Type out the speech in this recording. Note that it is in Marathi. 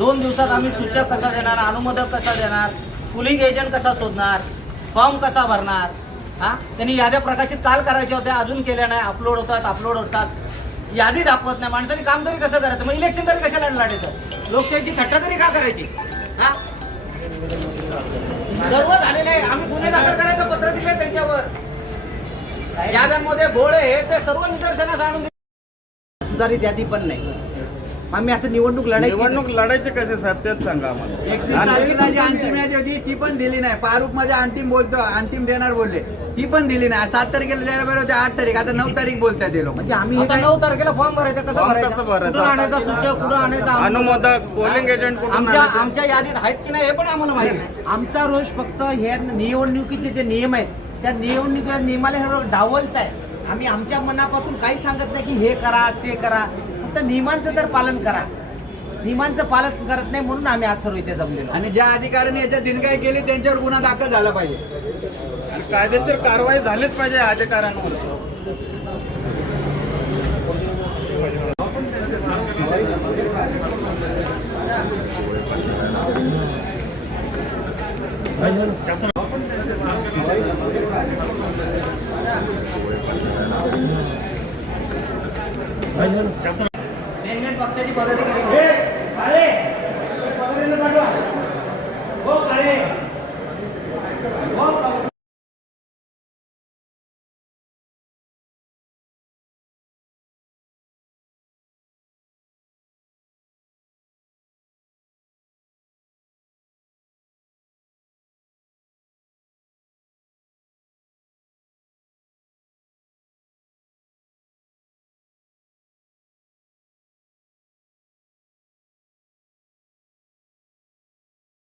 दोन दिवसात आम्ही सूचक कसा देणार अनुमोदक कसा देणार पुलिंग एजंट कसा शोधणार फॉर्म कसा भरणार हा? त्यांनी याद्या प्रकाशित काल करायच्या होत्या अजून केल्या नाही अपलोड होतात अपलोड होतात. यादी दाखवत नाही माणसाने काम तरी कसं करायचं? मग इलेक्शन तरी कशाला लढायचं? लोकशाहीची थट्टा तरी का करायची? हा? सर्व झालेले आहे. आम्ही गुन्हे दाखल करायचं पत्र दिले त्यांच्यावर. याद्यांमध्ये घोळ हे ते सर्व निदर्शनास आणून सुधारित यादी पण नाही. आम्ही आता निवडणूक लढायची निवडणूक लढायचे कसे साहेब? तेच सांगा आम्हाला. एकतीस तारखेला जी अंतिम यादी होती ती पण दिली नाही. पारुकमध्ये अंतिम बोलतो अंतिम देणार बोलले. ती पण दिली नाही. सात तारखेला द्यायला पाहिजे होते आठ तारीख. आता नऊ तारीख बोलतात ते लोक. म्हणजे आम्ही हे आता काय- नऊ तारखेला फॉर्म भरायचा कसं भरायचा? कसं भरायचं? कुठून आणायचा सूचक कुठून आणायचा अनुमोदक पोलिंग एजंट कुठून आमच्या आणायचे? आमच्या यादीत आहेत की नाही हे पण आम्हाला माहिती नाही. आमचा रोष फक्त हे निवडणुकीचे जे नियम आहेत त्या निवडणुकीच्या नियमाला हे डावलत आहे आम्ही आमच्या मनापासून काही सांगत नाही की हे करा ते करा. फक्त नियमांचं तर पालन करा. नियमांचं पालन करत नाही म्हणून आम्ही आज सर्व इथे जमलेलो आणि ज्या अधिकाऱ्यांनी याच्यात दिनगाई केली त्यांच्यावर गुन्हा दाखल झाला पाहिजे. आणि कायदेशीर कारवाई झालीच पाहिजे या अधिकाऱ्यांवर. पक्षाची बदली केली